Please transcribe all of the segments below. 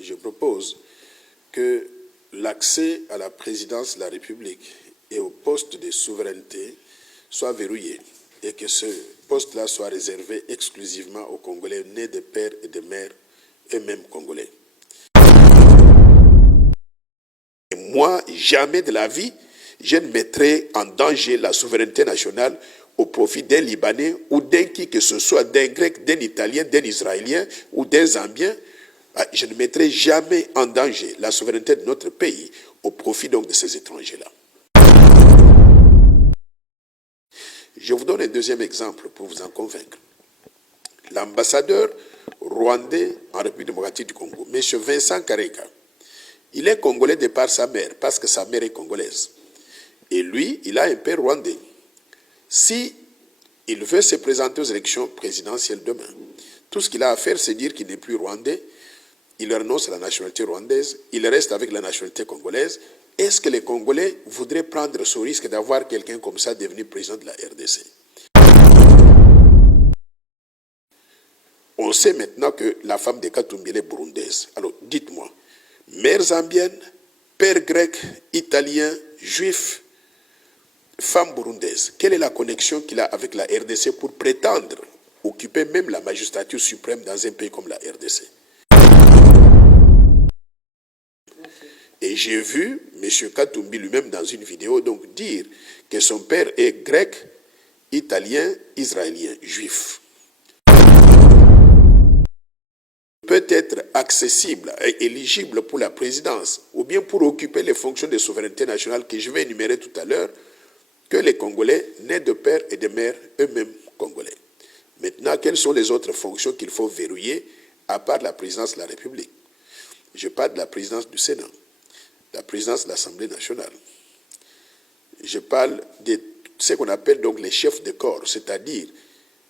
je propose que l'accès à la présidence de la République et au poste de souveraineté soit verrouillé et que ce poste-là soit réservé exclusivement aux Congolais nés de père et de mère, eux-mêmes Congolais. Et moi, jamais de la vie, je ne mettrai en danger la souveraineté nationale au profit d'un Libanais ou d'un qui que ce soit, d'un Grec, d'un Italien, d'un Israélien ou d'un Zambien. Je ne mettrai jamais en danger la souveraineté de notre pays au profit donc de ces étrangers-là. Je vous donne un deuxième exemple pour vous en convaincre. L'ambassadeur rwandais en République démocratique du Congo, M. Vincent Kareka, il est congolais de par sa mère, parce que sa mère est congolaise. Et lui, il a un père rwandais. Si il veut se présenter aux élections présidentielles demain, tout ce qu'il a à faire, c'est dire qu'il n'est plus rwandais, il renonce à la nationalité rwandaise, il reste avec la nationalité congolaise. Est-ce que les Congolais voudraient prendre ce risque d'avoir quelqu'un comme ça devenir président de la RDC? On sait maintenant que la femme de Katumbi est burundaise. Alors, dites-moi, mère zambienne, père grec, italien, juif, femme burundaise, quelle est la connexion qu'il a avec la RDC pour prétendre occuper même la magistrature suprême dans un pays comme la RDC? Et j'ai vu M. Katumbi lui-même dans une vidéo donc dire que son père est grec, italien, israélien, juif. Peut être accessible et éligible pour la présidence ou bien pour occuper les fonctions de souveraineté nationale que je vais énumérer tout à l'heure, que les Congolais nés de père et de mère, eux-mêmes Congolais. Maintenant, quelles sont les autres fonctions qu'il faut verrouiller à part la présidence de la République? Je parle de la présidence du Sénat, la présidence de l'Assemblée nationale. Je parle de ce qu'on appelle donc les chefs de corps, c'est-à-dire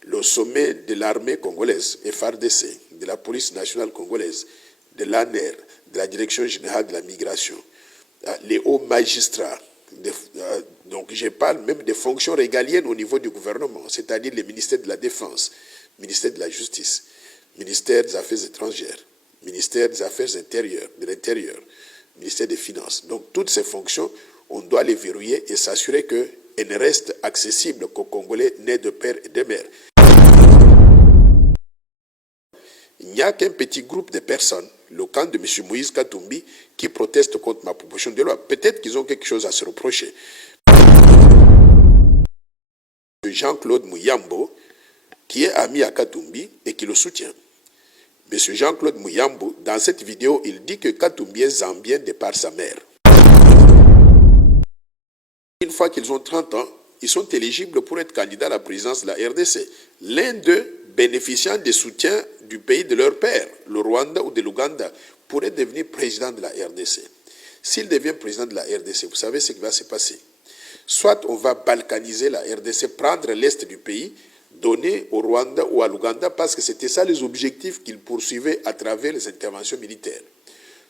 le sommet de l'armée congolaise, FARDC, de la police nationale congolaise, de l'ANER, de la direction générale de la migration, les hauts magistrats. Donc je parle même des fonctions régaliennes au niveau du gouvernement, c'est-à-dire les ministères de la Défense, ministère de la Justice, ministère des Affaires étrangères, ministère des Affaires intérieures, de l'Intérieur, ministère des Finances. Donc toutes ces fonctions, on doit les verrouiller et s'assurer qu'elles ne restent accessibles qu'aux Congolais nés de père et de mère. Il n'y a qu'un petit groupe de personnes, le camp de M. Moïse Katumbi, qui protestent contre ma proposition de loi. Peut-être qu'ils ont quelque chose à se reprocher. Jean-Claude Muyambo, qui est ami à Katumbi et qui le soutient. M. Jean-Claude Muyambo, dans cette vidéo, il dit que Katumbi est zambien de par sa mère. Une fois qu'ils ont 30 ans, ils sont éligibles pour être candidats à la présidence de la RDC. L'un d'eux, bénéficiant des soutiens du pays de leur père, le Rwanda ou de l'Ouganda, pourrait devenir président de la RDC. S'il devient président de la RDC, vous savez ce qui va se passer. Soit on va balkaniser la RDC, prendre l'est du pays, donner au Rwanda ou à l'Ouganda, parce que c'était ça les objectifs qu'ils poursuivaient à travers les interventions militaires.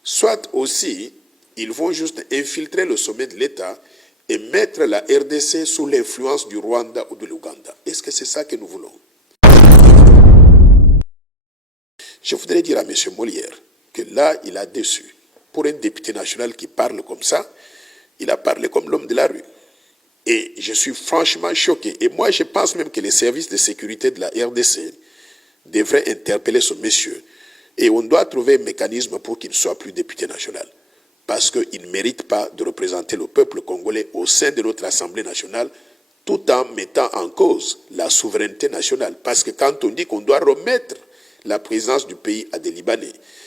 Soit aussi, ils vont juste infiltrer le sommet de l'État et mettre la RDC sous l'influence du Rwanda ou de l'Ouganda. Est-ce que c'est ça que nous voulons? Je voudrais dire à M. Molière que là, il a déçu. Pour un député national qui parle comme ça, il a parlé comme l'homme de la rue. Et je suis franchement choqué. Et moi, je pense même que les services de sécurité de la RDC devraient interpeller ce monsieur. Et on doit trouver un mécanisme pour qu'il ne soit plus député national. Parce qu'il ne mérite pas de représenter le peuple congolais au sein de notre Assemblée nationale, tout en mettant en cause la souveraineté nationale. Parce que quand on dit qu'on doit remettre la présidence du pays à des Libanais,